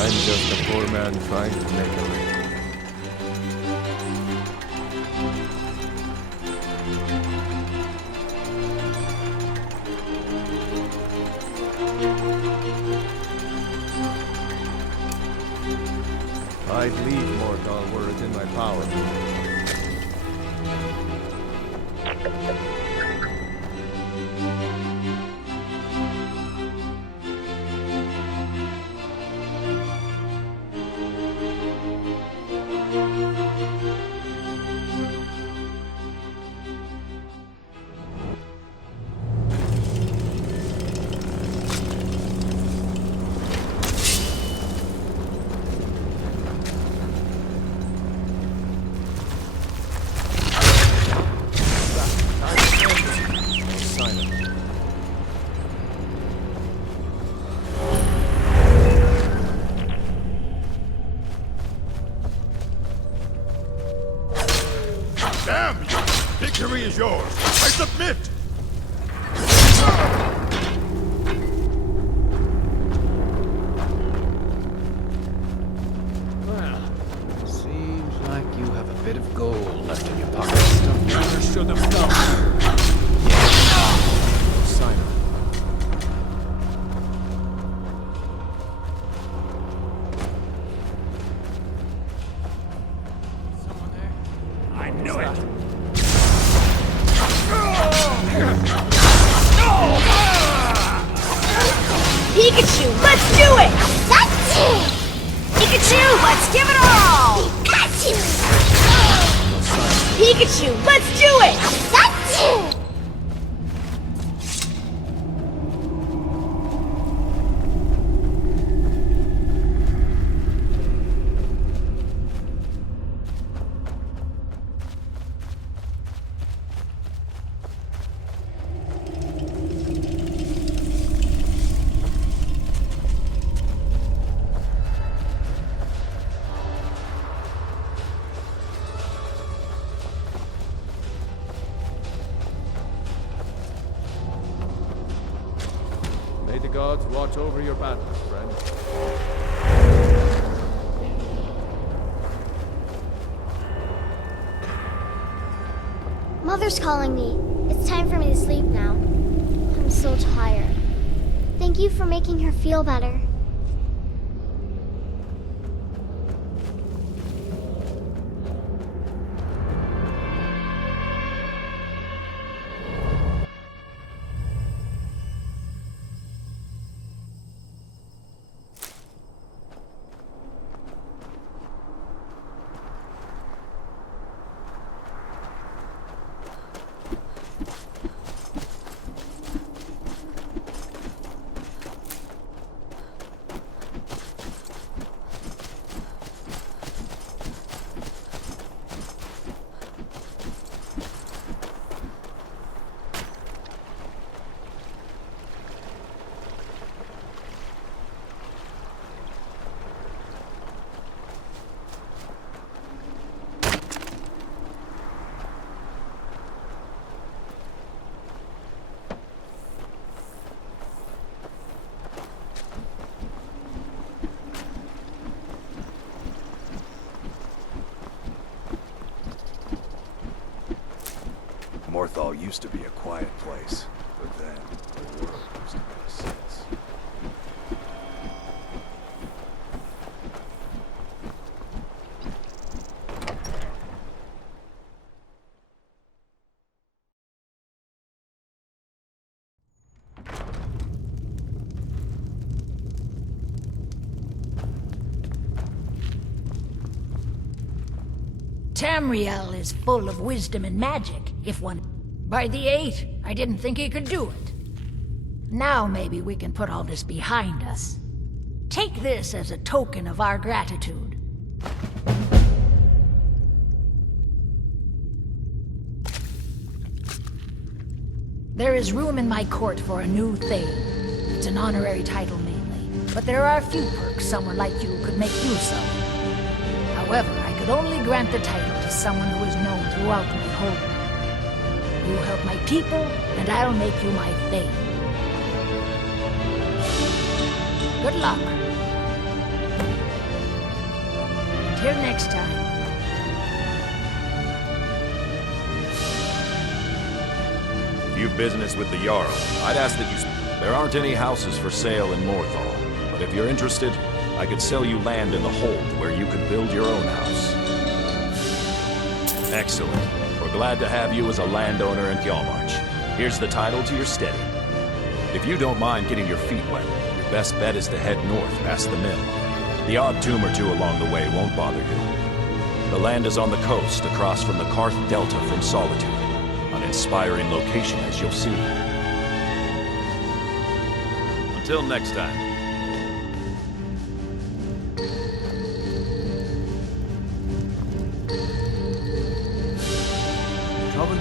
I'm just a poor man trying to make a living. I'd leave Mordor were it in my power. Damn you! Victory is yours! I submit! Well, seems like you have a bit of gold left in your pocket. Stuff never should have known. Sign up. I knew it! Pikachu, let's do it! Pikachu, let's give it all! Pikachu, let's do it! May the gods watch over your battles, friend. Mother's calling me. It's time for me to sleep now. I'm so tired. Thank you for making her feel better. Morthal used to be a quiet place, but then the world used to make sense. Tamerial is full of wisdom and magic, if one... By the 8, I didn't think he could do it. Now maybe we can put all this behind us. Take this as a token of our gratitude. There is room in my court for a new thane. It's an honorary title mainly, but there are a few perks someone like you could make use of. However, I could only grant the title to someone who is known throughout my holding. You help my people, and I'll make you my thane. Good luck. Till next time. If you've business with the Jarl, I'd ask that you... There aren't any houses for sale in Morthal, but if you're interested, I could sell you land in the hold where you could build your own house. Excellent. We're glad to have you as a landowner in Kjalmarch. Here's the title to your steady. If you don't mind getting your feet wet, your best bet is to head north past the mill. The odd tomb or two along the way won't bother you. The land is on the coast, across from the Karth Delta from Solitude. An inspiring location, as you'll see. Until next time. Trouble?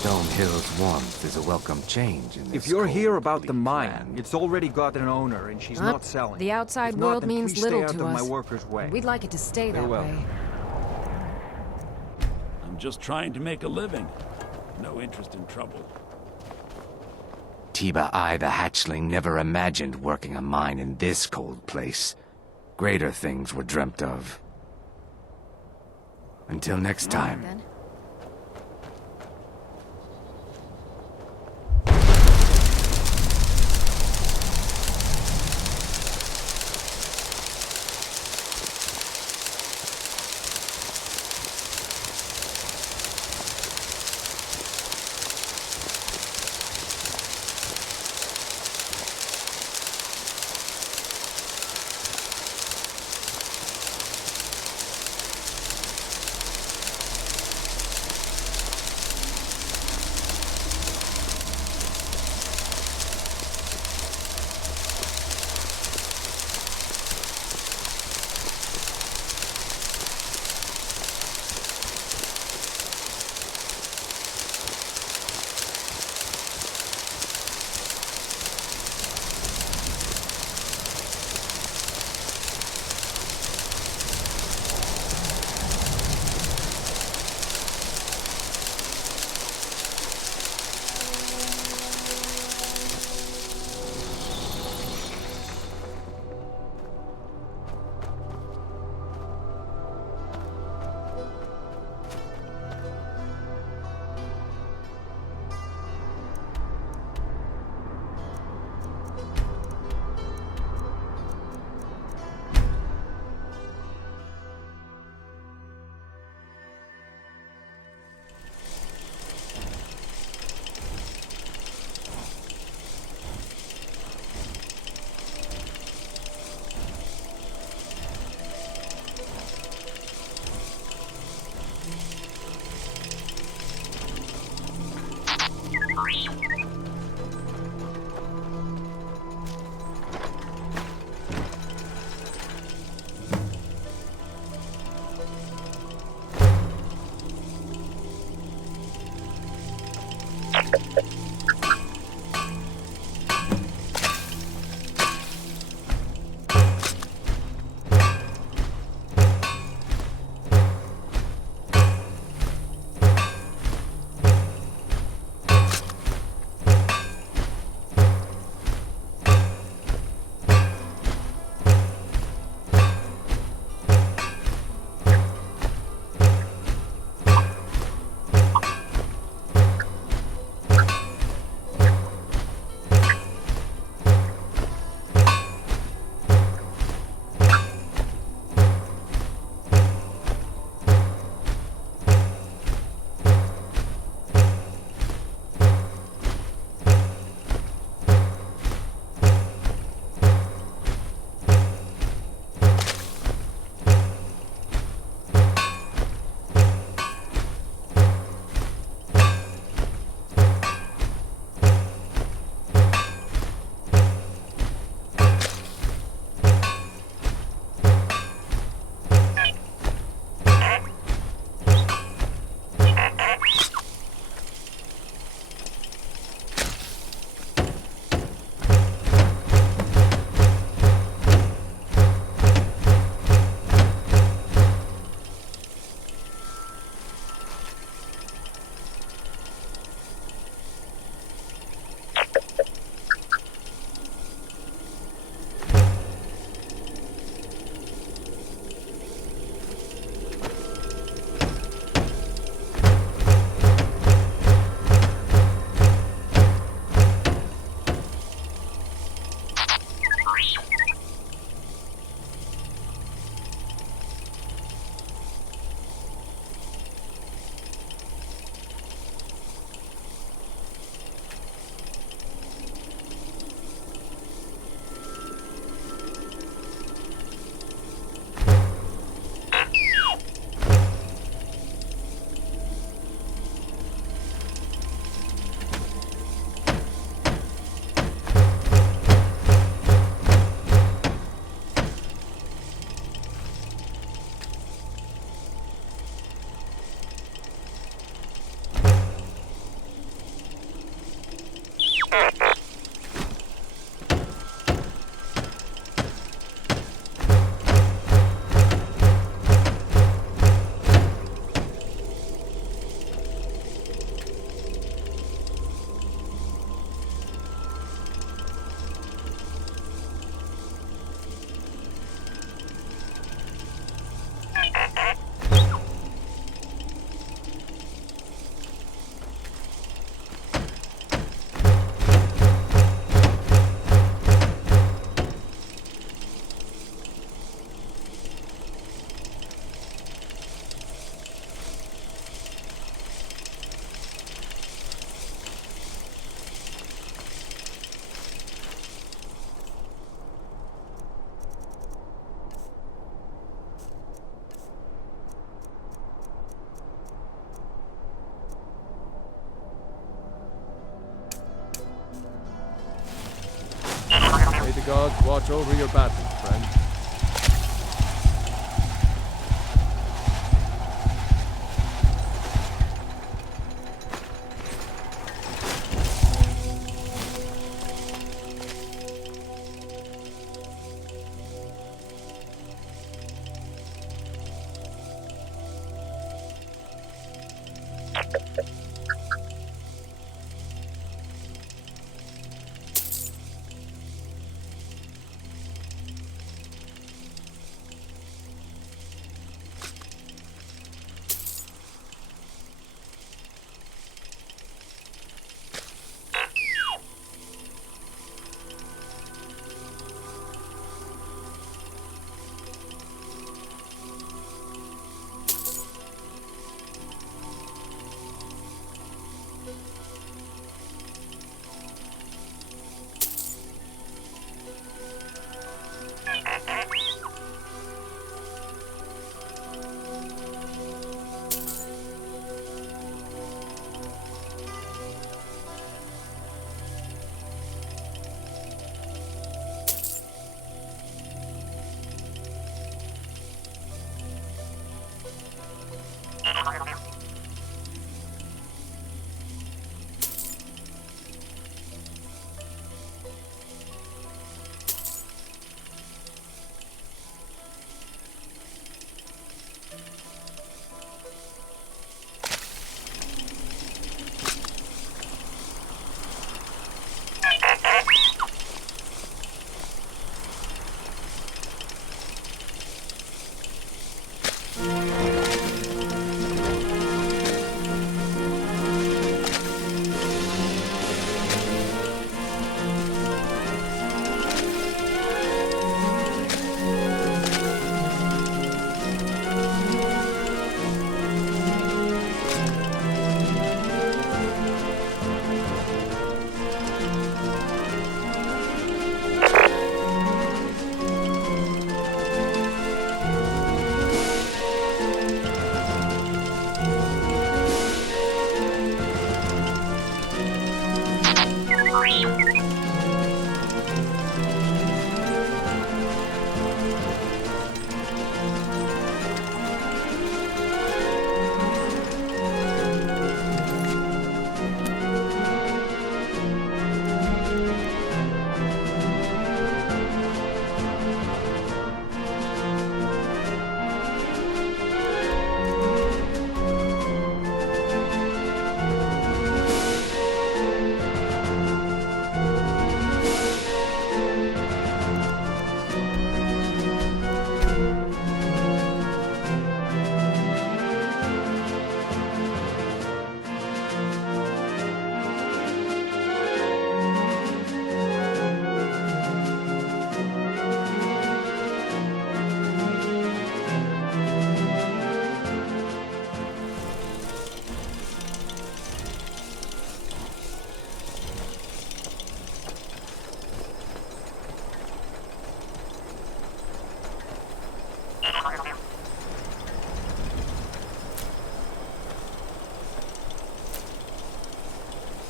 Stone Hill's warmth is a welcome change in this If you're here cold, about the bleak mine, land. it's already got an owner and she's not selling. The outside If not, world then means please little stay out to of us. my workers' way. We'd like it to stay that Farewell. way. I'm just trying to make a living. No interest in trouble. Tiba I, the hatchling, never imagined working a mine in this cold place. Greater things were dreamt of. Until next time. Then. May the gods watch over your battle, friend.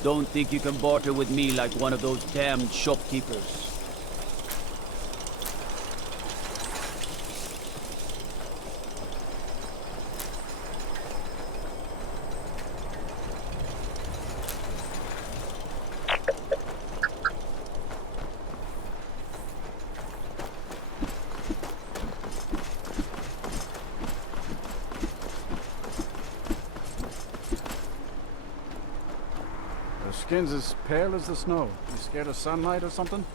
Don't think you can barter with me like one of those damned shopkeepers. skin's as pale as the snow. You scared of sunlight or something?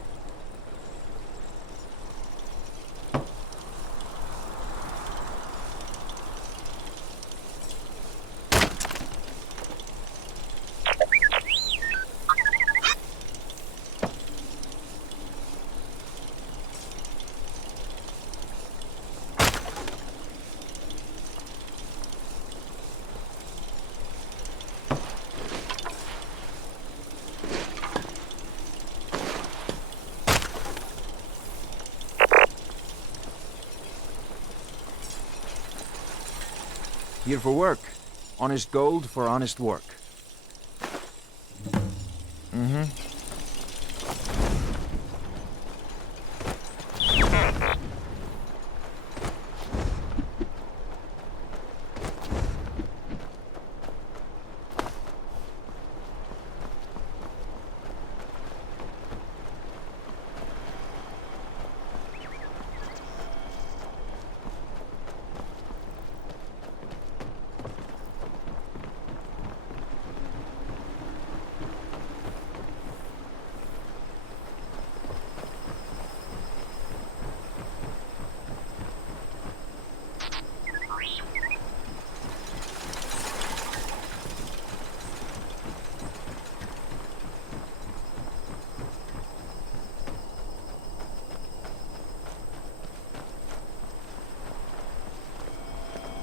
Here for work. Honest gold for honest work.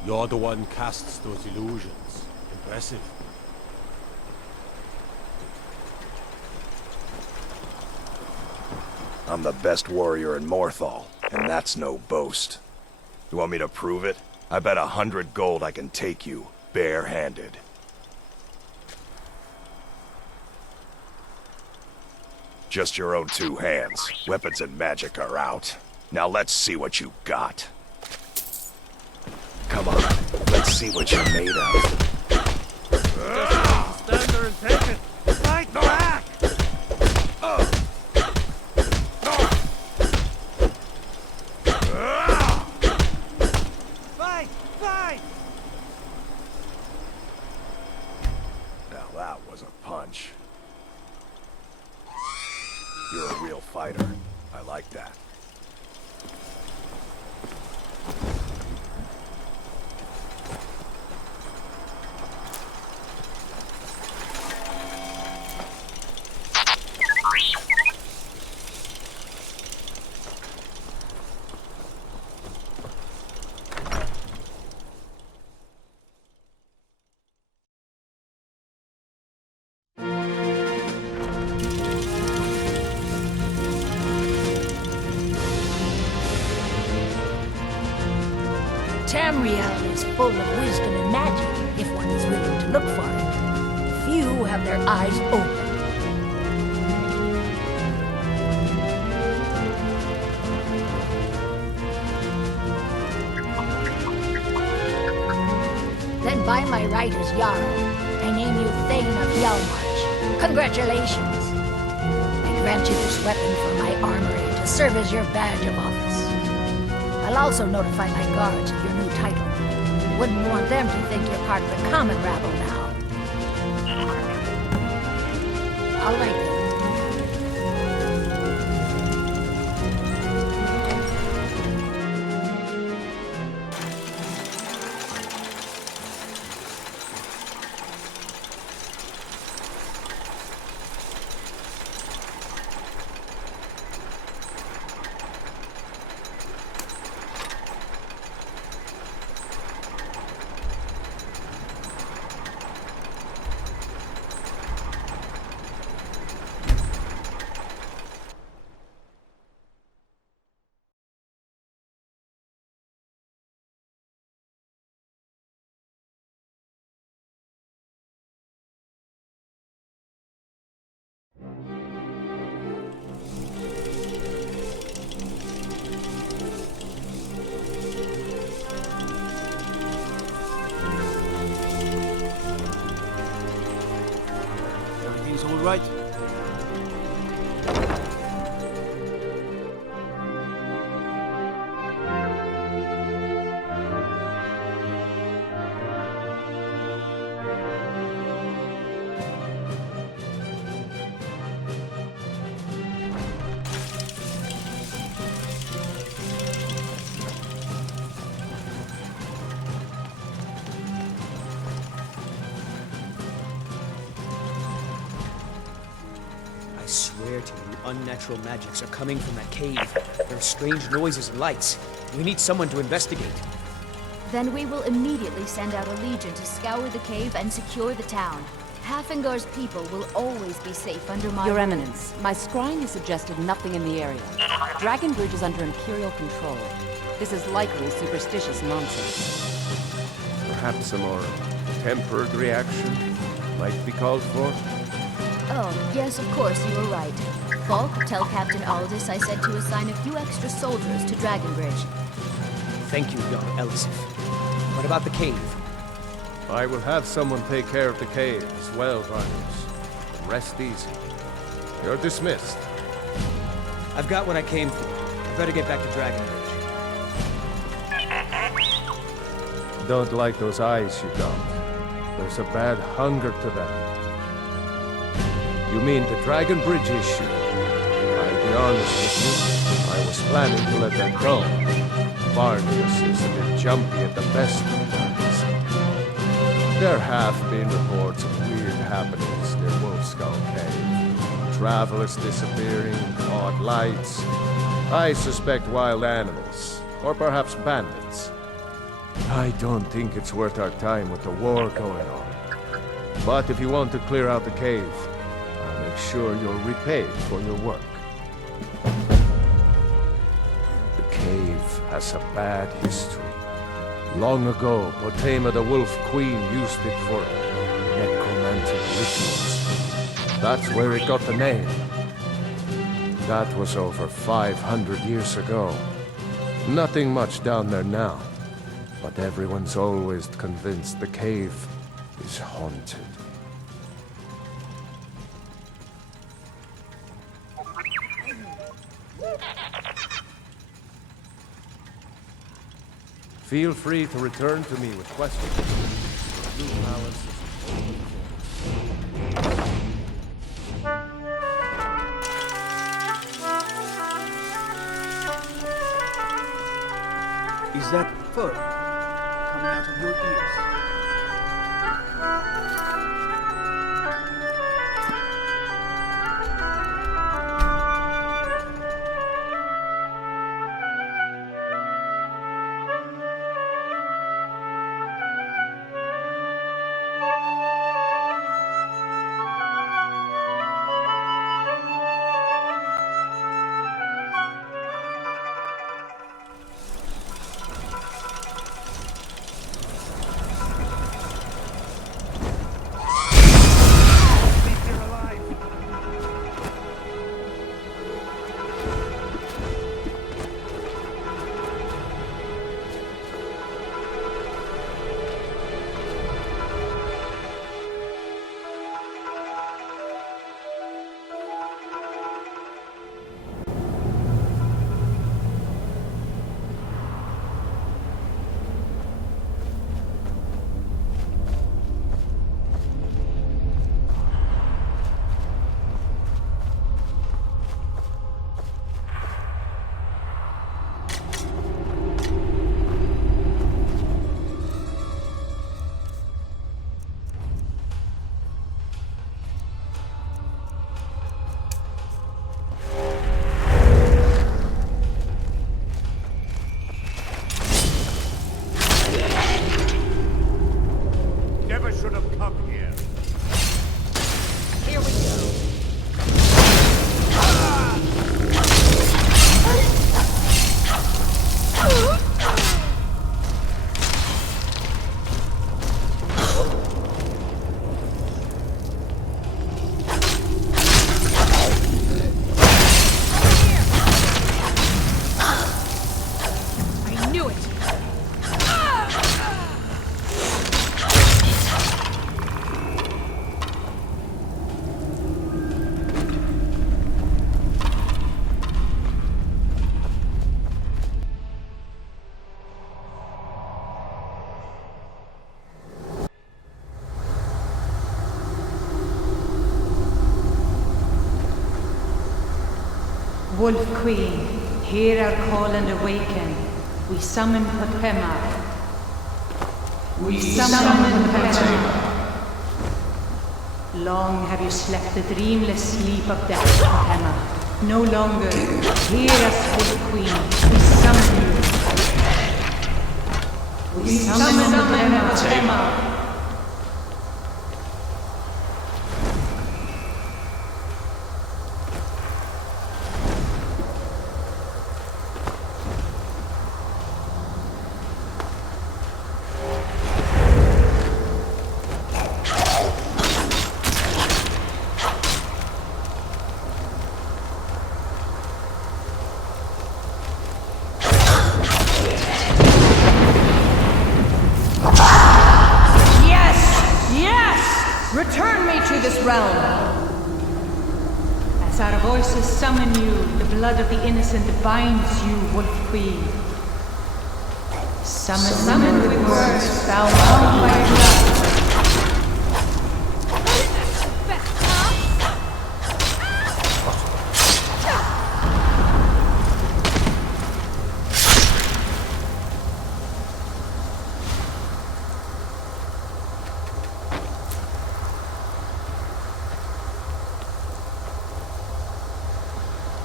You're the one casts those illusions. Impressive. I'm the best warrior in Morthal, and that's no boast. You want me to prove it? I bet 100 gold I can take you, bare-handed. Just your own 2 hands. Weapons and magic are out. Now let's see what you got. Come on, let's see what you're made of. Stand there and take it! Fight back! Fight! Fight! Now that was a punch. You're a real fighter. I like that. Tamerial is full of wisdom and magic, if one is willing to look for it. Few have their eyes open. Then by my right as Jarl, I name you Thane of Hjalmarch. Congratulations! I grant you this weapon from my armory to serve as your badge of office. I'll also notify my guards of your new title. Wouldn't want them to think you're part of the common rabble now. All right then. Everything's all right? swear to you, unnatural magics are coming from that cave. There are strange noises and lights. We need someone to investigate. Then we will immediately send out a legion to scour the cave and secure the town. Halfingar's people will always be safe under my... Your Eminence, my scrying has suggested nothing in the area. Dragonbridge is under Imperial control. This is likely superstitious nonsense. Perhaps a more tempered reaction might be called for? Oh, yes, of course, you were right. Falk, tell Captain Aldis I said to assign a few extra soldiers to Dragonbridge. Thank you, young Elisif. What about the cave? I will have someone take care of the cave as well, Barnabas. Rest easy. You're dismissed. I've got what I came for. I better get back to Dragonbridge. Don't like those eyes you got. There's a bad hunger to them. You mean the Dragonbridge issue? I'll be honest with you. I was planning to let them go. Barnabas is a bit jumpy at the best of times. There have been reports of weird happenings near Wolfskull Cave. Travelers disappearing, odd lights. I suspect wild animals, or perhaps bandits. I don't think it's worth our time with the war going on. But if you want to clear out the cave, I'll make sure you're repaid for your work. The cave has a bad history. Long ago, Potema the Wolf Queen used it for necromantic rituals. That's where it got the name. That was over 500 years ago. Nothing much down there now. But everyone's always convinced the cave is haunted. Feel free to return to me with questions. The Blue Palace is open for. Is that fur coming out of your ears? Wolf Queen, hear our call and awaken. We summon Potema. We summon Potema. Long have you slept the dreamless sleep of death, Emma. No longer. Hear us, Wolf Queen. We summon you. We summon Emma. Return me to this realm! As our voices summon you, the blood of the innocent binds you, Wolf Queen. Summon with words, thou bound by blood.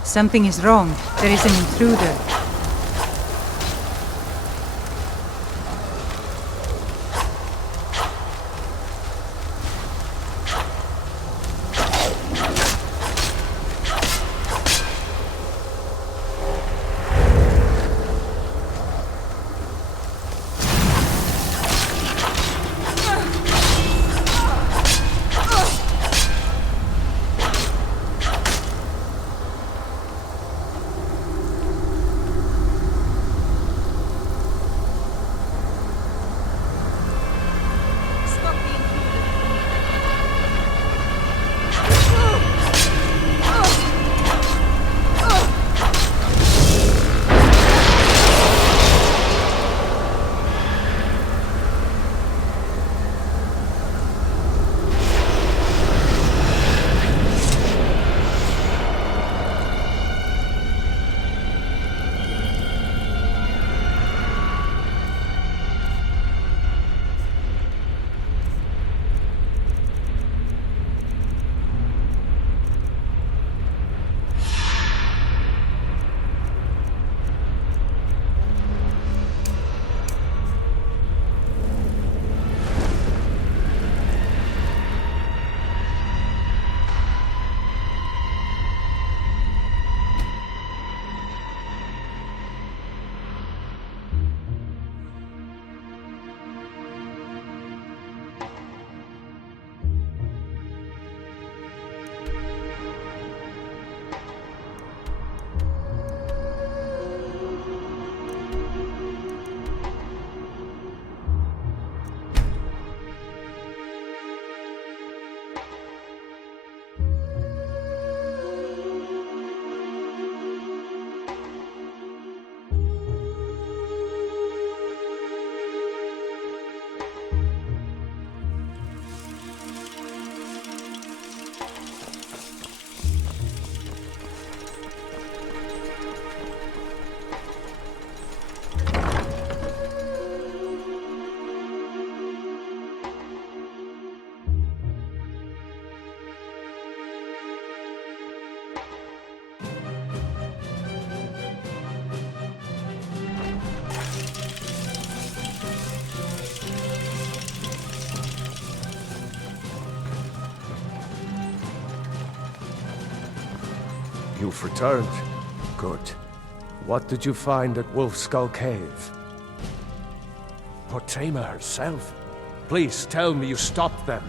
Something is wrong. There is an intruder. You've returned. Good. What did you find at Wolf Skull Cave? Potema herself? Please tell me you stopped them.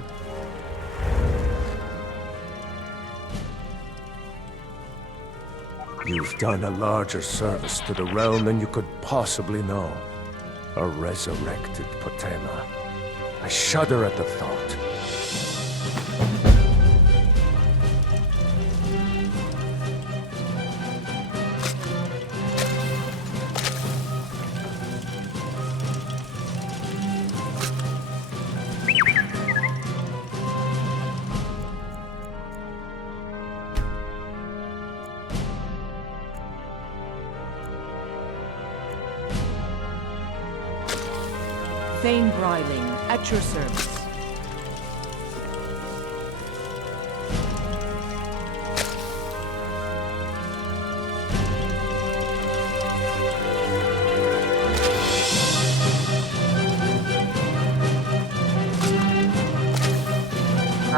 You've done a larger service to the realm than you could possibly know. A resurrected Potema. I shudder at the thought. Thane Bryling, at your service. Be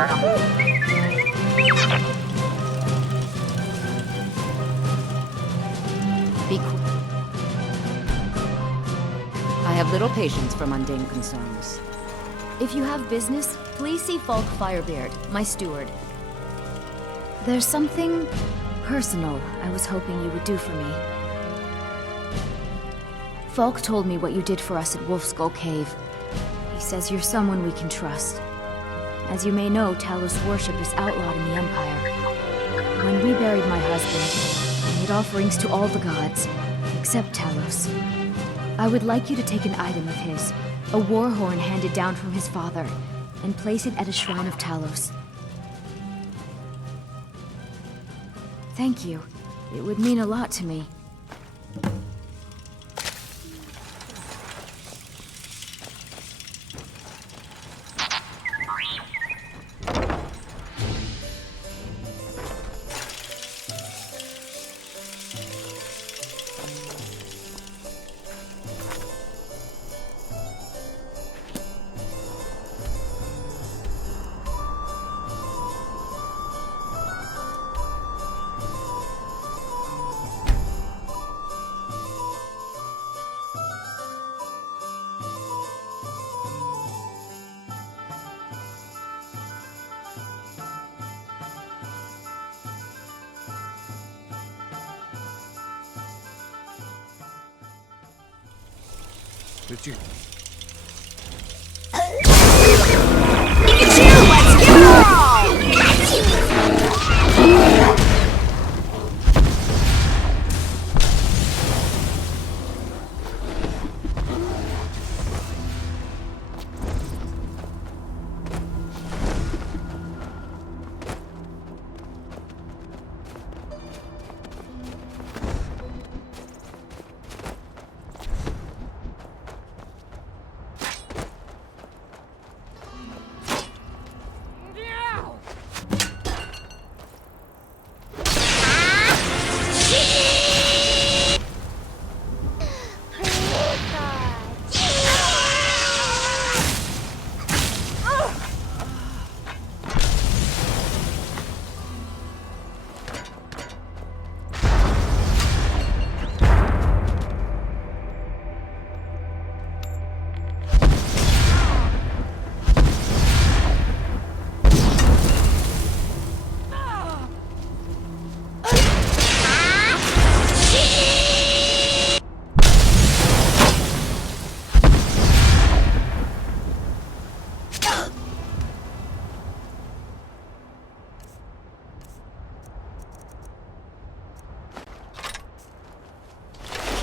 quick. I have little patience for mundane concerns. If you have business, please see Falk Firebeard, my steward. There's something personal I was hoping you would do for me. Falk told me what you did for us at Wolfskull Cave. He says you're someone we can trust. As you may know, Talos worship is outlawed in the Empire. When we buried my husband, I made offerings to all the gods, except Talos. I would like you to take an item of his, a war horn handed down from his father, and place it at a shrine of Talos. Thank you. It would mean a lot to me. Did you? Pikachu, let's give it all!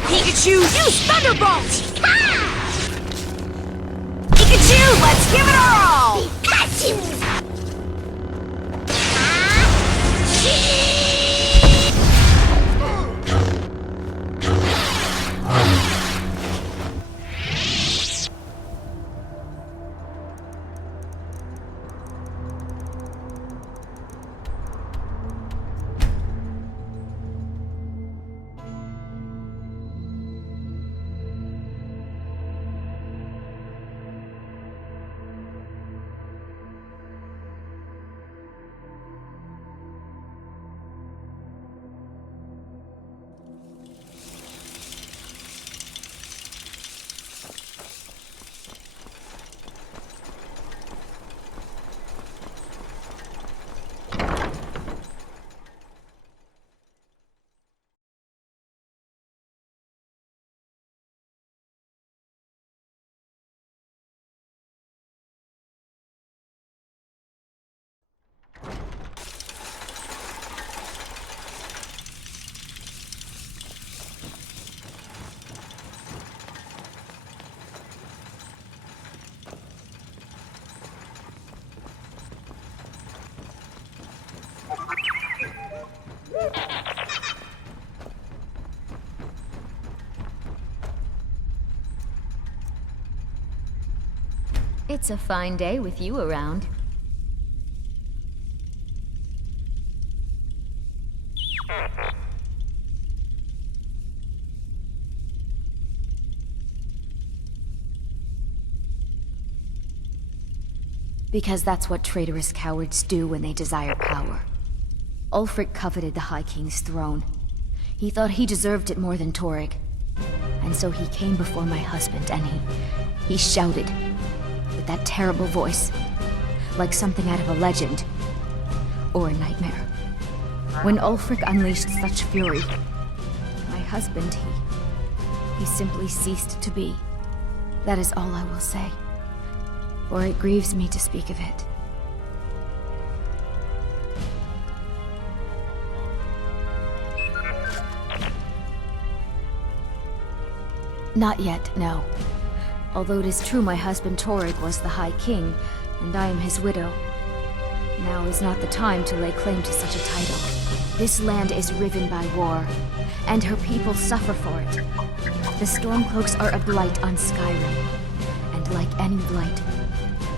Pikachu, use Thunderbolt! Pikachu, let's give it all! Pikachu! It's a fine day with you around. Because that's what traitorous cowards do when they desire power. Ulfric coveted the High King's throne. He thought he deserved it more than Torygg. And so he came before my husband and he shouted with that terrible voice, like something out of a legend or a nightmare. When Ulfric unleashed such fury, my husband, he simply ceased to be. That is all I will say, for it grieves me to speak of it. Not yet, no. Although it is true my husband Torygg was the High King, and I am his widow. Now is not the time to lay claim to such a title. This land is riven by war, and her people suffer for it. The Stormcloaks are a blight on Skyrim, and like any blight,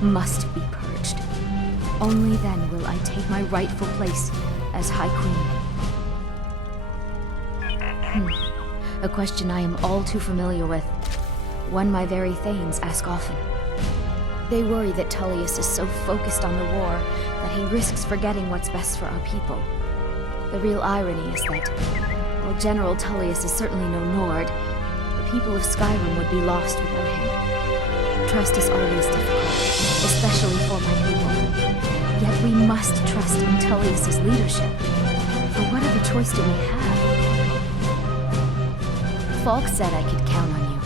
must be purged. Only then will I take my rightful place as High Queen. A question I am all too familiar with. One my very thanes ask often. They worry that Tullius is so focused on the war that he risks forgetting what's best for our people. The real irony is that, while General Tullius is certainly no Nord, the people of Skyrim would be lost without him. Trust is always difficult, especially for my people. Yet we must trust in Tullius's leadership. For what other choice do we have? Falk said I could count on you.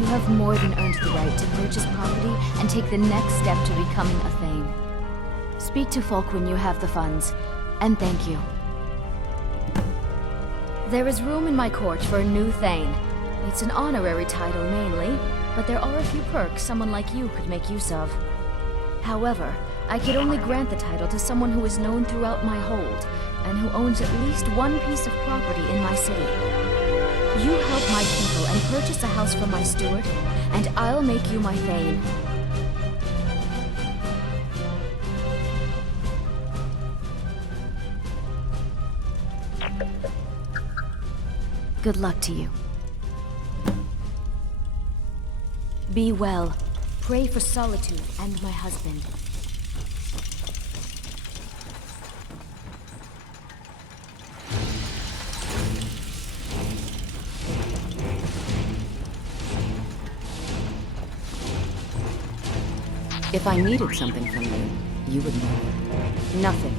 You have more than earned the right to purchase property and take the next step to becoming a Thane. Speak to Falk when you have the funds, and thank you. There is room in my court for a new Thane. It's an honorary title mainly, but there are a few perks someone like you could make use of. However, I could only grant the title to someone who is known throughout my hold, and who owns at least one piece of property in my city. You help my people and purchase a house for my steward, and I'll make you my Thane. Good luck to you. Be well. Pray for solitude and my husband. If I needed something from you, you would know. Nothing.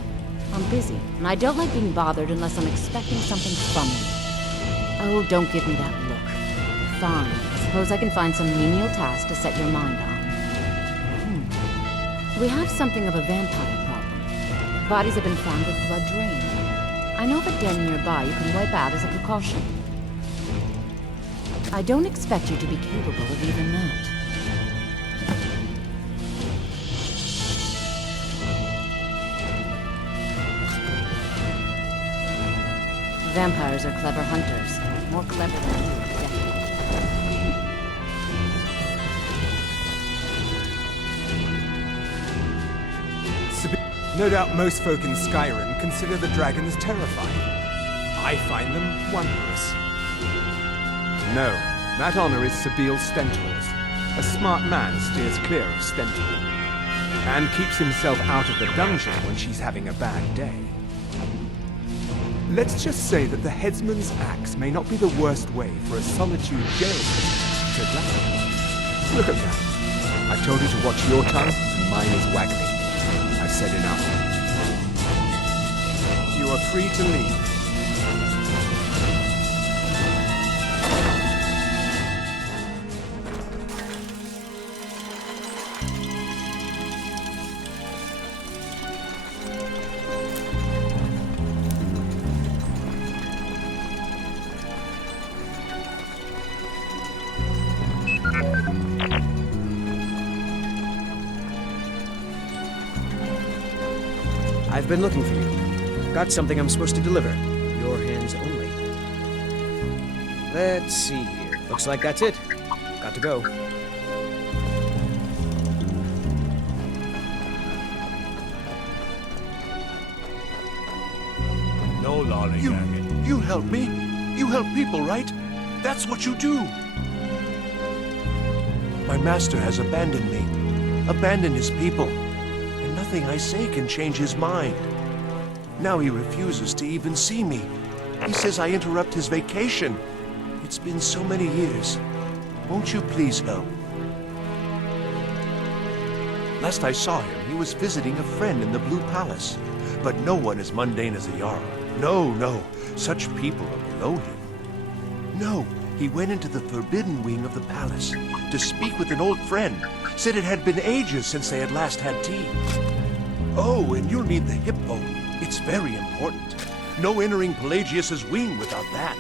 I'm busy, and I don't like being bothered unless I'm expecting something from you. Oh, don't give me that look. Fine. Suppose I can find some menial task to set your mind on. We have something of a vampire problem. Bodies have been found with blood drained. I know of a den nearby you can wipe out as a precaution. I don't expect you to be capable of even that. Vampires are clever hunters. More clever than you, definitely. No doubt most folk in Skyrim consider the dragons terrifying. I find them wondrous. No, that honor is S.B.I.1's Stentor's. A smart man steers clear of Stentor, and keeps himself out of the dungeon when she's having a bad day. Let's just say that the headsman's axe may not be the worst way for a solitude jail prisoner to die. Look at that. I told you to watch your tongue, and mine is waggling. I've said enough. You are free to leave. I've been looking for you. Got something I'm supposed to deliver. Your hands only. Let's see here. Looks like that's it. Got to go. No lollygagging. You help me. You help people, right? That's what you do. My master has abandoned me. Abandoned his people. nothing I say can change his mind. Now he refuses to even see me. He says I interrupt his vacation. It's been so many years. Won't you please help? Last I saw him, he was visiting a friend in the Blue Palace. But no one as mundane as a Jarl. No, no. Such people are below him. No, he went into the forbidden wing of the palace to speak with an old friend. Said it had been ages since they had last had tea. Oh, and you'll need the hippo. It's very important. No entering Pelagius's wing without that.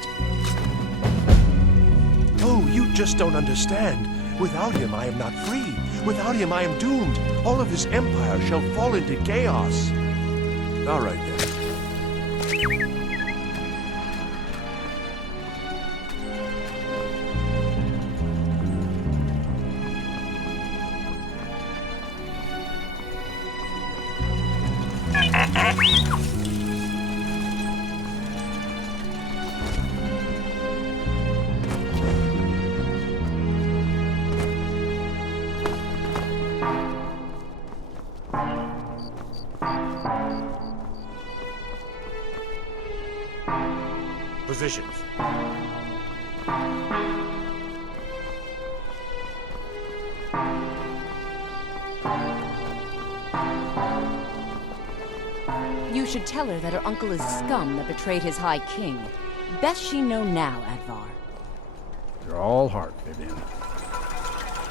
Oh, you just don't understand. Without him, I am not free. Without him, I am doomed. All of his empire shall fall into chaos. All right, then. Positions. You should tell her that her uncle is scum that betrayed his High King. Best she know now, Advar. You're all heart, Vivian.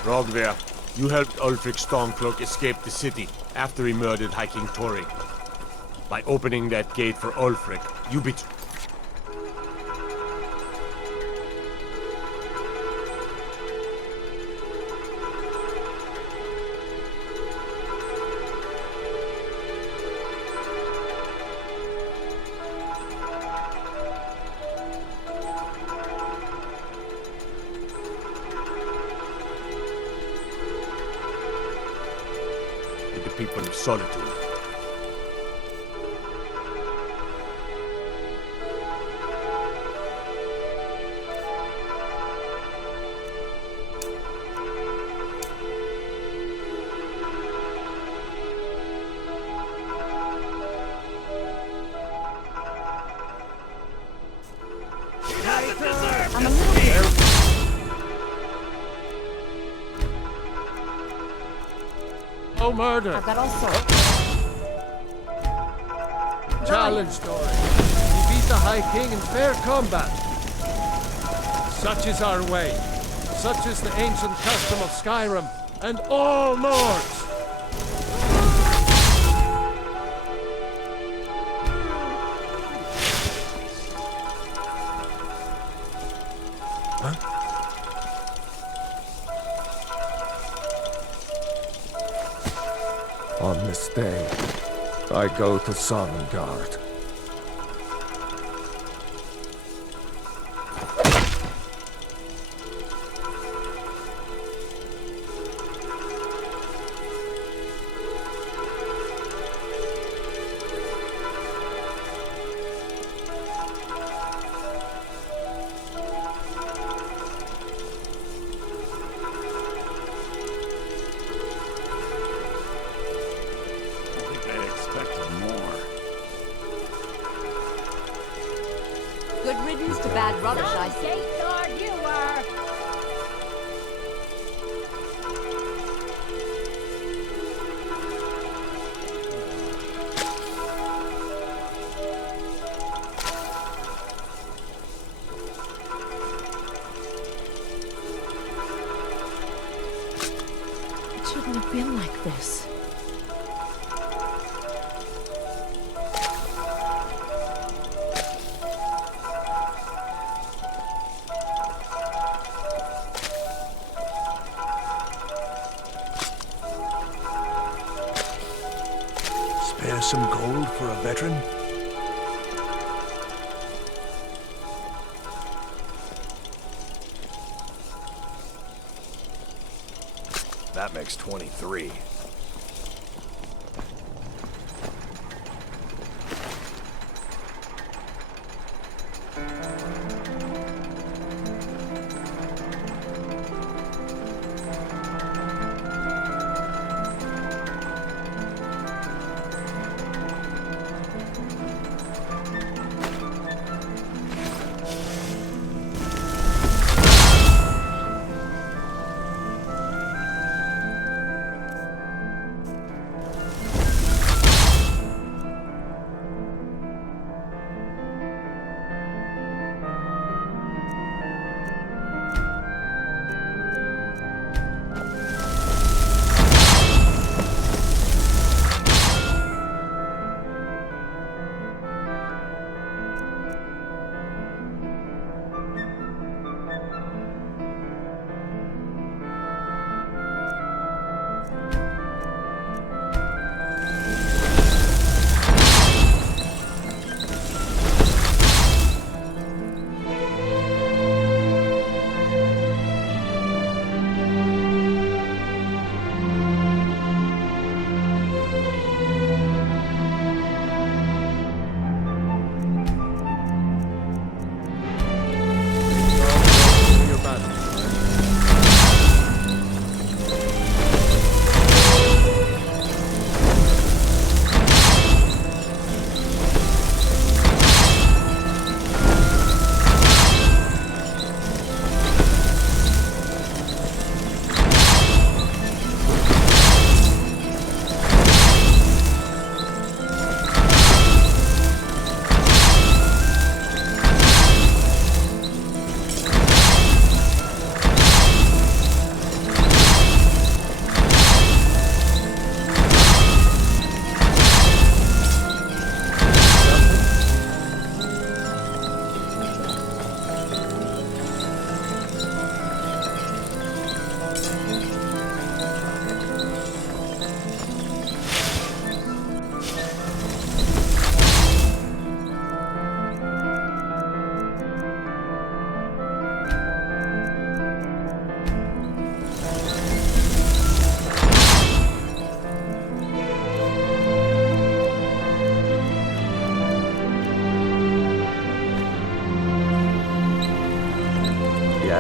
Rogver, you helped Ulfric Stormcloak escape the city after he murdered High King Torrig. By opening that gate for Ulfric, you betrayed... the people of Solitude. I'm a little... No murder. I've got all sorts. Challenge story. He beat the High King in fair combat. Such is our way. Such is the ancient custom of Skyrim and all Nords. On this day, I go to Sonnengard. Good riddance to bad rubbish, I say. Safeguard you were. It shouldn't have been like this. Spare some gold for a veteran? That makes 23.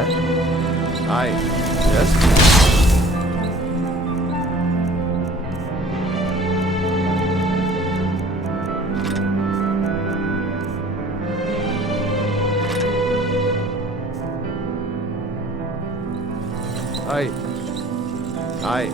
Yeah? Aye. Yes? Aye. Aye.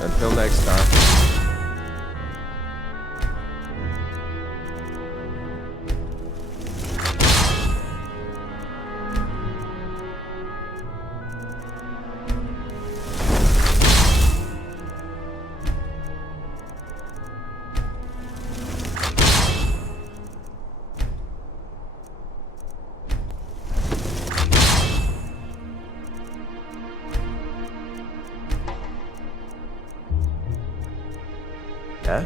Until next time. Yeah?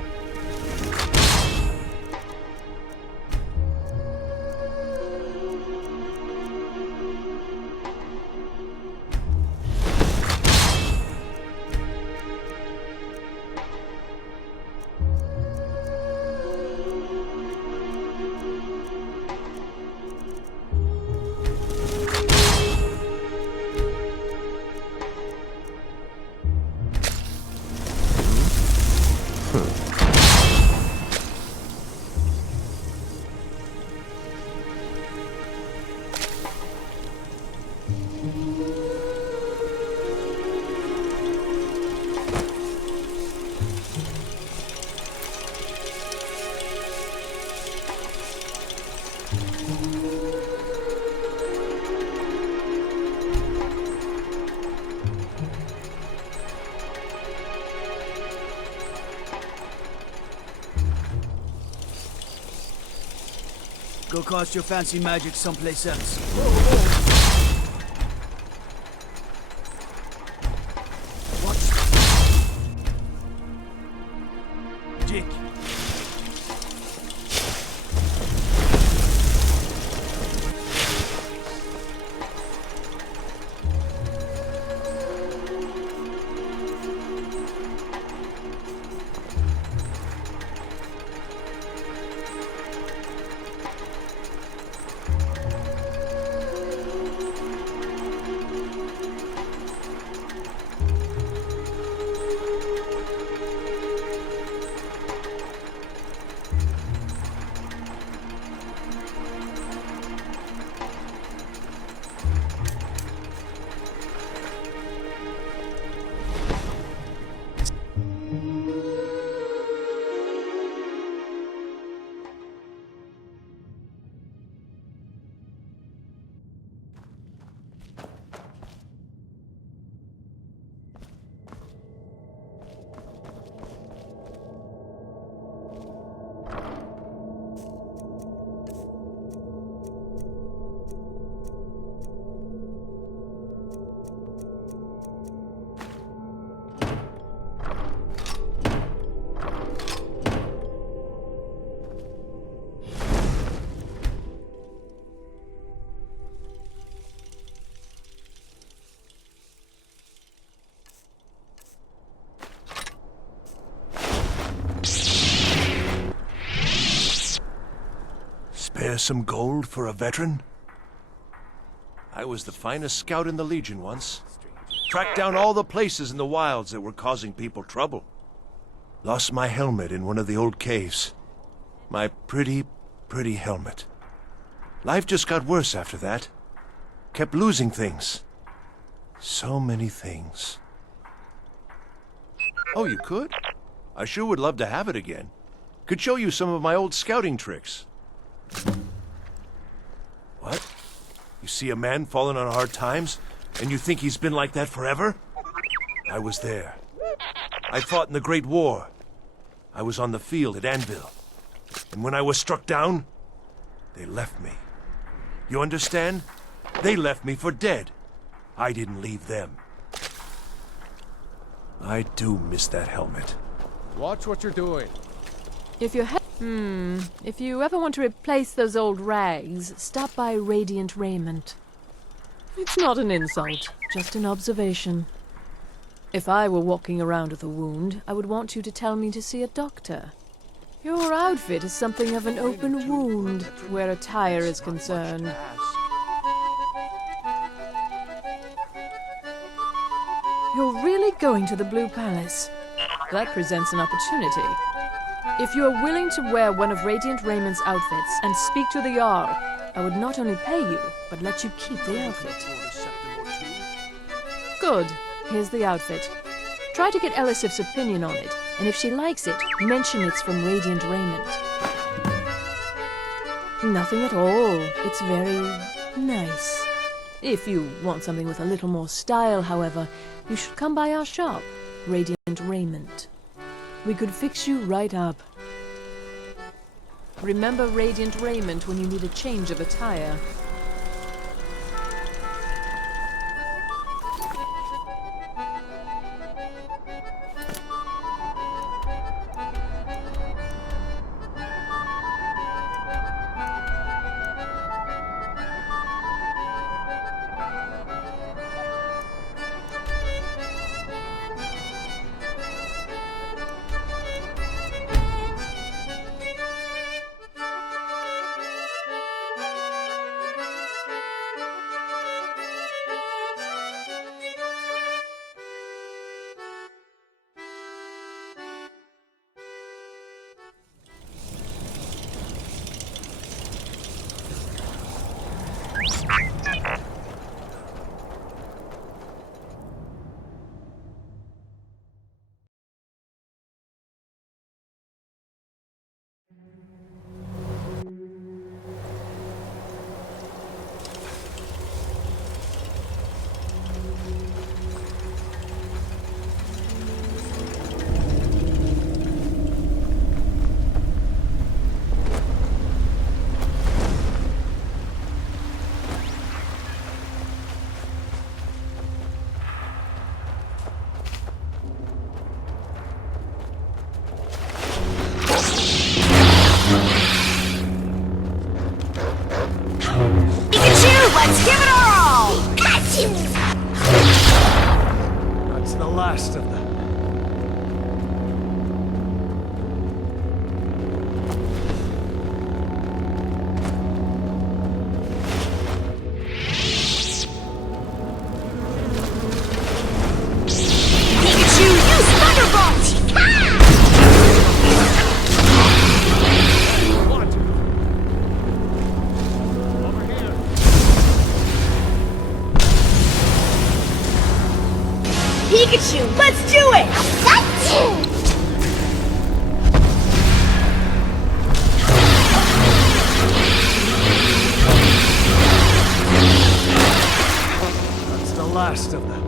Go cast your fancy magic someplace else. Watch. Jake. spare some gold for a veteran? I was the finest scout in the Legion once. Tracked down all the places in the wilds that were causing people trouble. Lost my helmet in one of the old caves. My pretty, pretty helmet. Life just got worse after that. Kept losing things. So many things. Oh, you could? I sure would love to have it again. Could show you some of my old scouting tricks. What? You see a man falling on hard times, and you think he's been like that forever? I was there. I fought in the Great War. I was on the field at Anvil. And when I was struck down, they left me. You understand? They left me for dead. I didn't leave them. I do miss that helmet. Watch what you're doing. If you if you ever want to replace those old rags, stop by Radiant Raiment. It's not an insult, just an observation. If I were walking around with a wound, I would want you to tell me to see a doctor. Your outfit is something of an open wound, where attire is concerned. You're really going to the Blue Palace? That presents an opportunity. If you are willing to wear one of Radiant Raymond's outfits and speak to the Jarl, I would not only pay you, but let you keep the outfit. Good. Here's the outfit. Try to get Elisif's opinion on it, and if she likes it, mention it's from Radiant Raymond. Nothing at all. It's very nice. If you want something with a little more style, however, you should come by our shop, Radiant Raiment. We could fix you right up. Remember Radiant Raiment when you need a change of attire. Let's give it our all! That's the last of them. Pikachu, use Thunderbolt! Pikachu, let's do it! That's the last of them.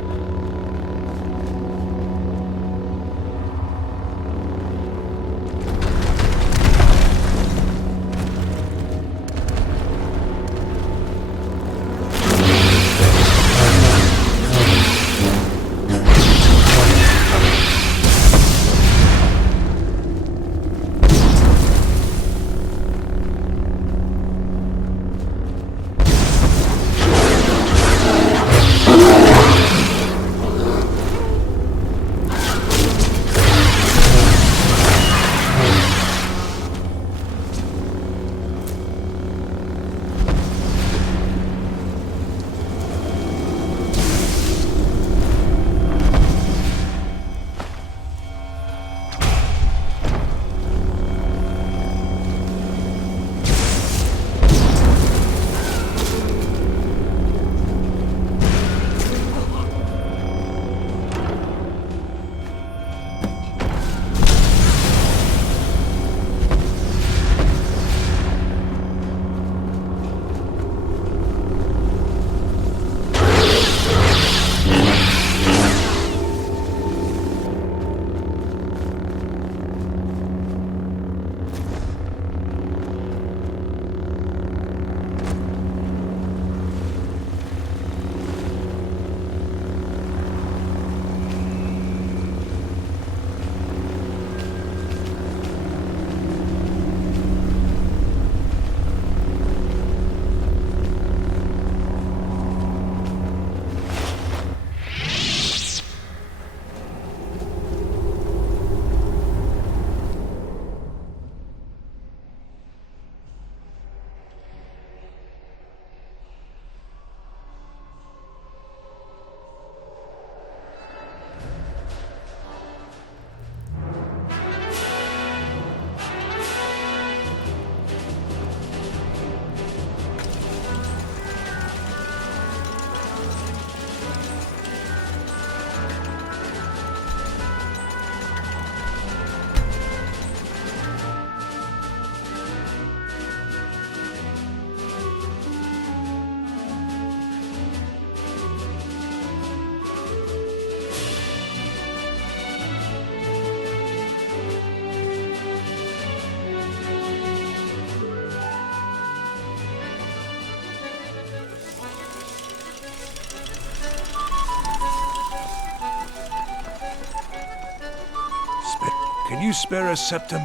Can you spare a septum?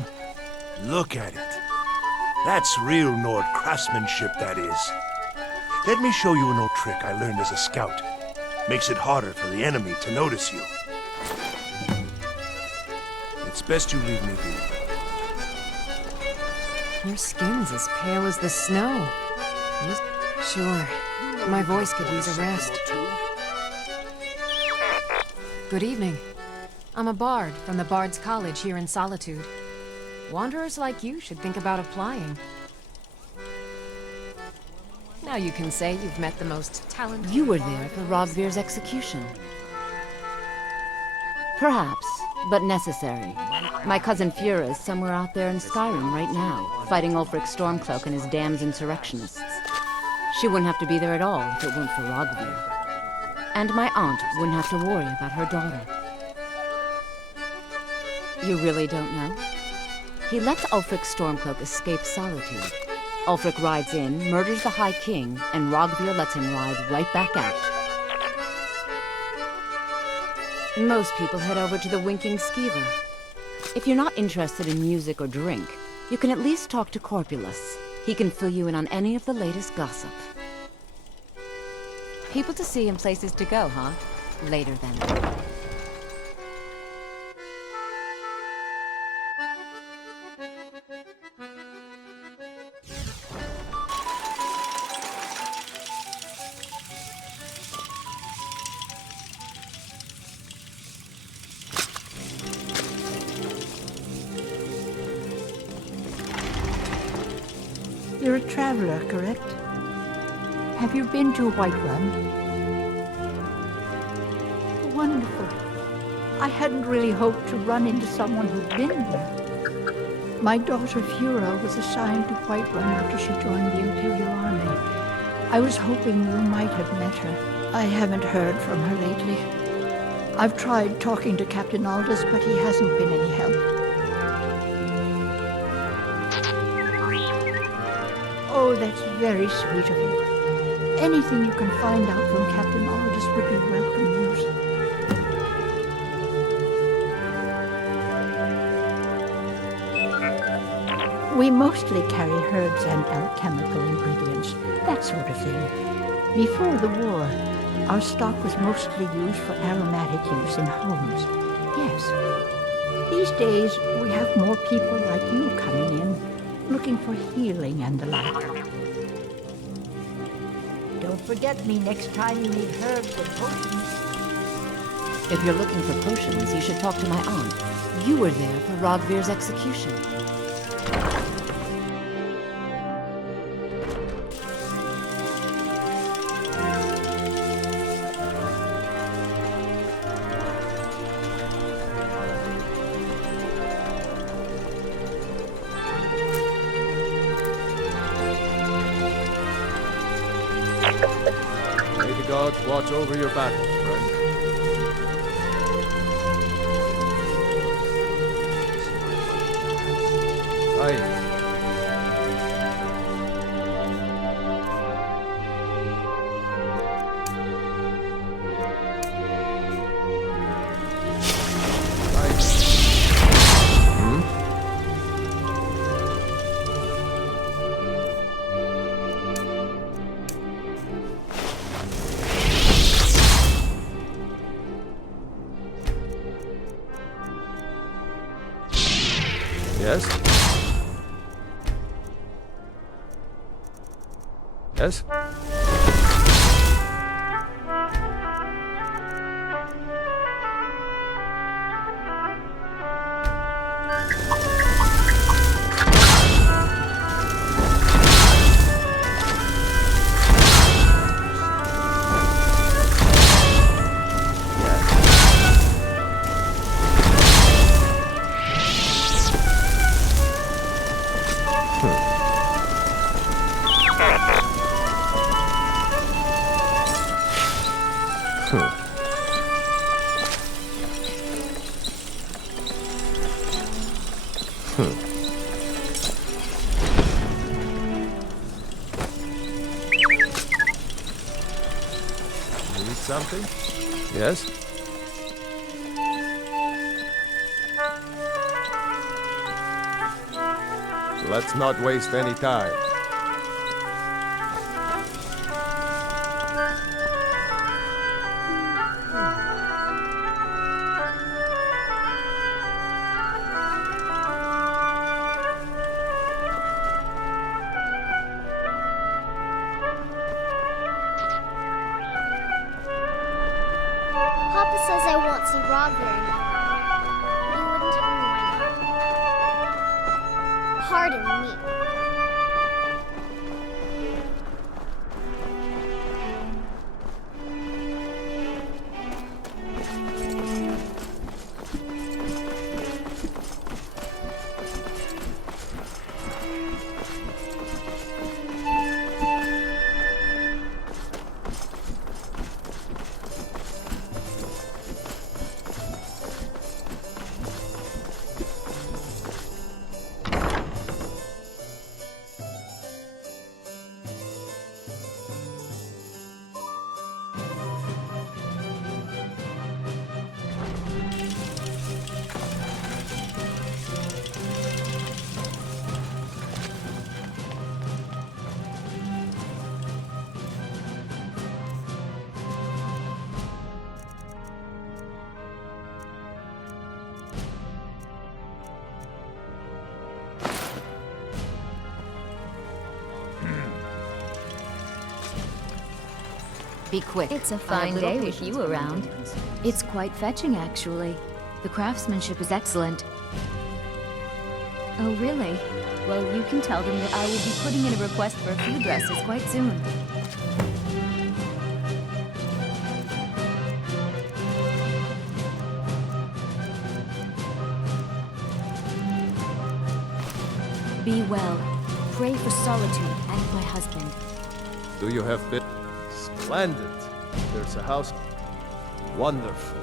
Look at it. That's real Nord craftsmanship, that is. Let me show you an old trick I learned as a scout. Makes it harder for the enemy to notice you. It's best you leave me be. Your skin's as pale as the snow. Sure, my voice could use a rest. Good evening. I'm a bard from the Bard's College here in Solitude. Wanderers like you should think about applying. Now you can say you've met the most talented... You were there for Rogvir's execution. Perhaps, but necessary. My cousin Fura is somewhere out there in Skyrim right now, fighting Ulfric Stormcloak and his damned insurrectionists. She wouldn't have to be there at all if it weren't for Rogvir. And my aunt wouldn't have to worry about her daughter. You really don't know? He let Ulfric Stormcloak escape Solitude. Ulfric rides in, murders the High King, and Rogvir lets him ride right back out. Most people head over to the Winking Skeever. If you're not interested in music or drink, you can at least talk to Corpulus. He can fill you in on any of the latest gossip. People to see and places to go, huh? Later then. You're a traveler, correct? Have you been to Whiterun? Wonderful. I hadn't really hoped to run into someone who'd been there. My daughter Fura was assigned to Whiterun after she joined the Imperial Army. I was hoping you might have met her. I haven't heard from her lately. I've tried talking to Captain Aldous, but he hasn't been any help. Oh, that's very sweet of you. Anything you can find out from Captain Aldous would be welcome news. We mostly carry herbs and alchemical ingredients, that sort of thing. Before the war, our stock was mostly used for aromatic use in homes. Yes. These days, we have more people like you coming in, looking for healing and the like. Don't forget me next time you need herbs and potions. If you're looking for potions, you should talk to my aunt. You were there for Rogvir's execution. May the gods watch over your battles, friend. Aye. Yes? Yes? Need something? Yes? Let's not waste any time. Papa says I won't see Rod very much. But he wouldn't tell me why not. Pardon me. Be quick. It's a fine day with you around. It's quite fetching, actually. The craftsmanship is excellent. Oh, really? Well, you can tell them that I will be putting in a request for a few dresses quite soon. Be well. Pray for solitude and my husband. Do you have been? Splendid. There's a house. Wonderful.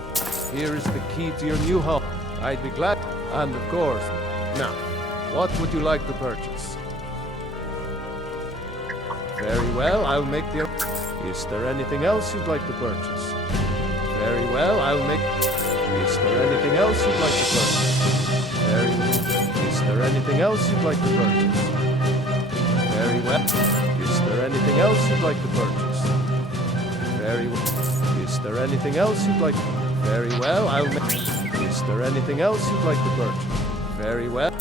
Here is the key to your new home. I'd be glad. And of course, now, what would you like to purchase? Very well, I'll make the... Is there anything else you'd like to purchase? Very well, I'll make... Is there anything else you'd like to purchase? Very well. Is there anything else you'd like to purchase? Very well. Is there anything else you'd like to purchase? Very well. Is there anything else you'd like to... Very well, I'll make... Is there anything else you'd like to purchase? Very well.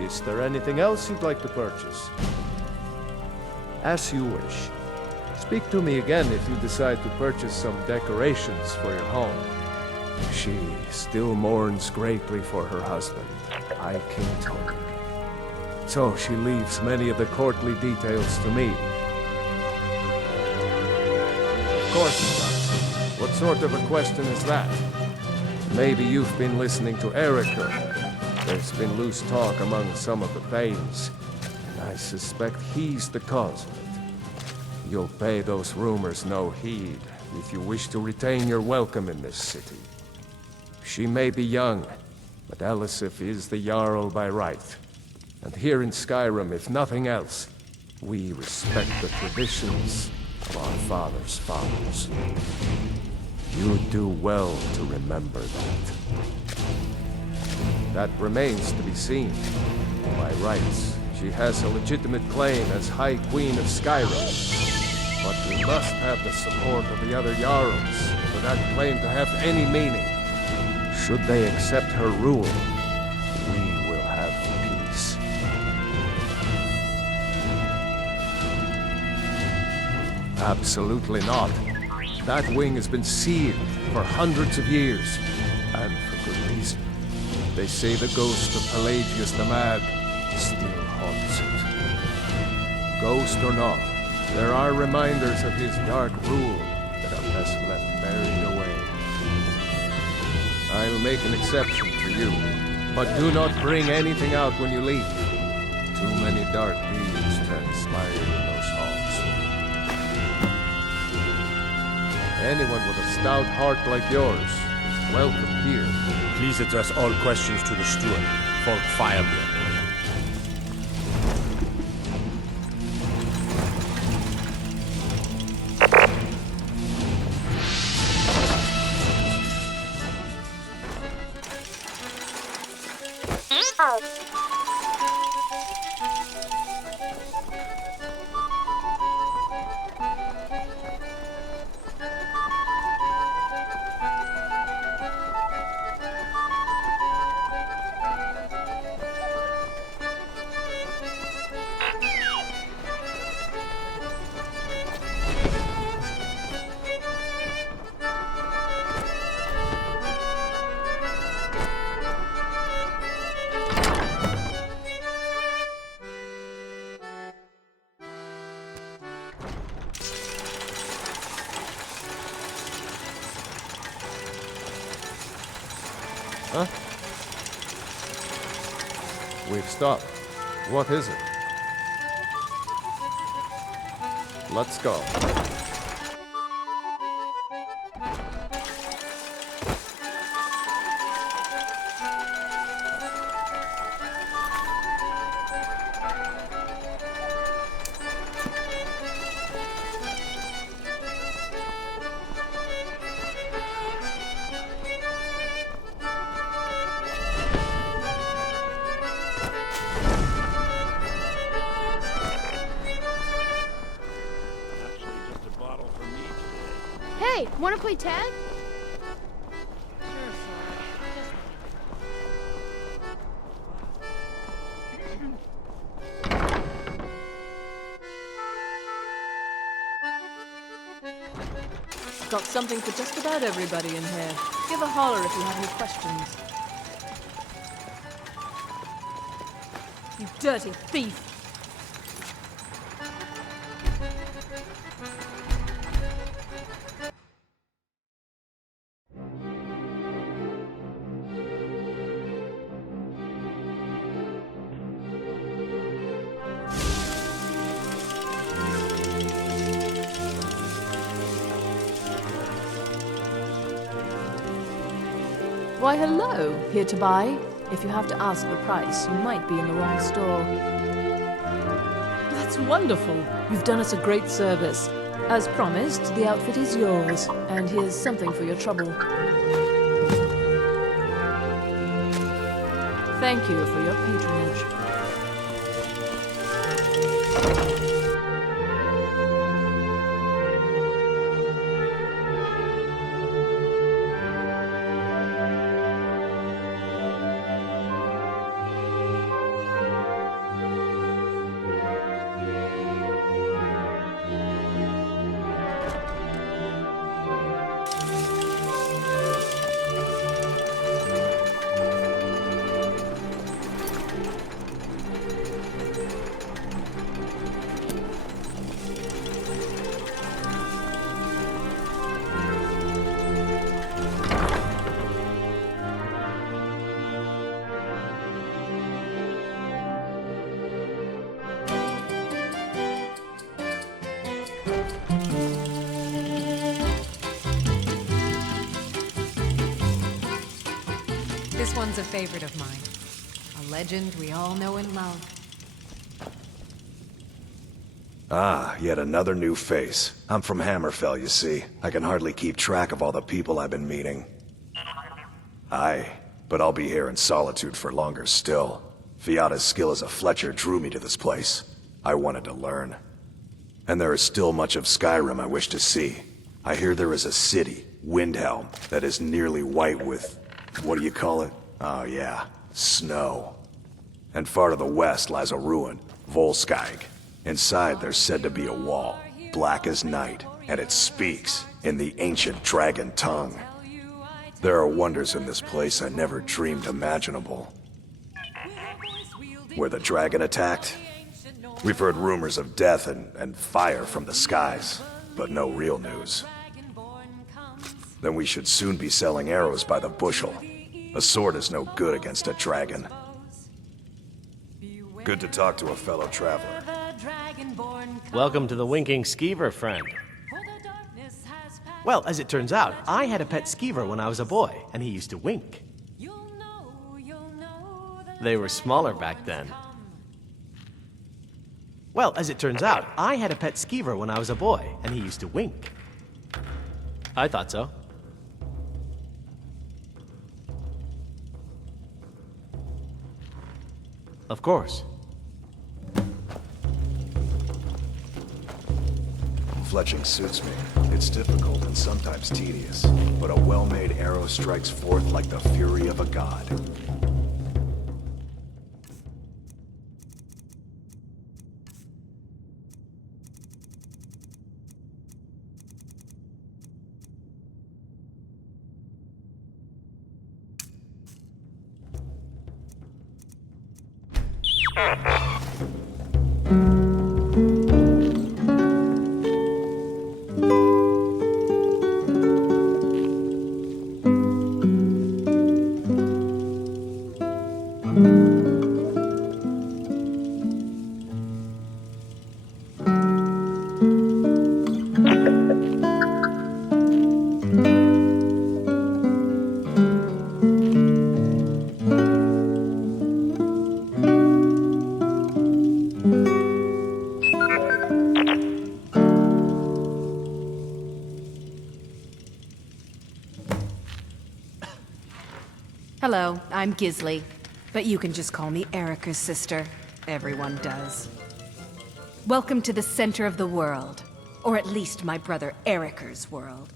Is there anything else you'd like to purchase? As you wish. Speak to me again if you decide to purchase some decorations for your home. She still mourns greatly for her husband, High King Torik. So she leaves many of the courtly details to me. Of course it does. What sort of a question is that? Maybe you've been listening to Erica. There's been loose talk among some of the Thanes, and I suspect he's the cause of it. You'll pay those rumors no heed if you wish to retain your welcome in this city. She may be young, but Elisif is the Jarl by right. And here in Skyrim, if nothing else, we respect the traditions of our fathers' fathers. You do well to remember that. That remains to be seen. By rights, she has a legitimate claim as High Queen of Skyrim. But we must have the support of the other Jarls for that claim to have any meaning. Should they accept her rule, we will have peace. Absolutely not. That wing has been sealed for hundreds of years, and for good reason. They say the ghost of Pelagius the Mad still haunts it. Ghost or not, there are reminders of his dark rule that are best left buried away. I'll make an exception for you, but do not bring anything out when you leave. Too many dark deeds transpired in those halls. Anyone with a stout heart like yours is welcome here. Please address all questions to the steward, Folk Fireblade. Huh? We've stopped. What is it? Let's go. Hey, wanna play tag? Got something for just about everybody in here. Give a holler if you have any questions. You dirty thief! Why, hello. Here to buy? If you have to ask the price, you might be in the wrong store. That's wonderful. You've done us a great service. As promised, the outfit is yours, and here's something for your trouble. Thank you for your patronage. This one's a favorite of mine. A legend we all know and love. Ah, yet another new face. I'm from Hammerfell, you see. I can hardly keep track of all the people I've been meeting. Aye, but I'll be here in solitude for longer still. Fiata's skill as a Fletcher drew me to this place. I wanted to learn. And there is still much of Skyrim I wish to see. I hear there is a city, Windhelm, that is nearly white with... what do you call it? Oh yeah, snow. And far to the west lies a ruin, Volskag. Inside there's said to be a wall, black as night, and it speaks in the ancient dragon tongue. There are wonders in this place I never dreamed imaginable. Where the dragon attacked? We've heard rumors of death and fire from the skies, but no real news. Then we should soon be selling arrows by the bushel. A sword is no good against a dragon. Good to talk to a fellow traveler. Welcome to the Winking Skeever, friend. Well, as it turns out, I had a pet skeever when I was a boy, and he used to wink. They were smaller back then. Well, as it turns out, I had a pet skeever when I was a boy, and he used to wink. I thought so. Of course. Fletching suits me. It's difficult and sometimes tedious, but a well-made arrow strikes forth like the fury of a god. Hello, I'm Gisli. But you can just call me Erica's sister. Everyone does. Welcome to the center of the world. Or at least my brother Erica's world.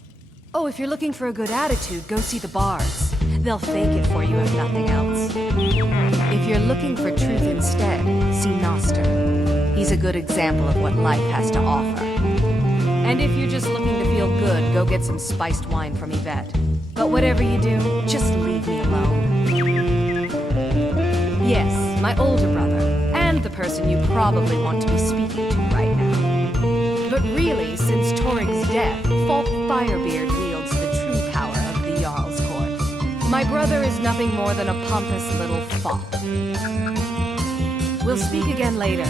Oh, if you're looking for a good attitude, go see the bards. They'll fake it for you if nothing else. If you're looking for truth instead, see Noster. He's a good example of what life has to offer. And if you're just looking to feel good, go get some spiced wine from Yvette. But whatever you do, just leave me alone. Yes, my older brother, and the person you probably want to be speaking to right now. But really, since Torig's death, Falk Firebeard wields the true power of the Jarl's court. My brother is nothing more than a pompous little fop. We'll speak again later.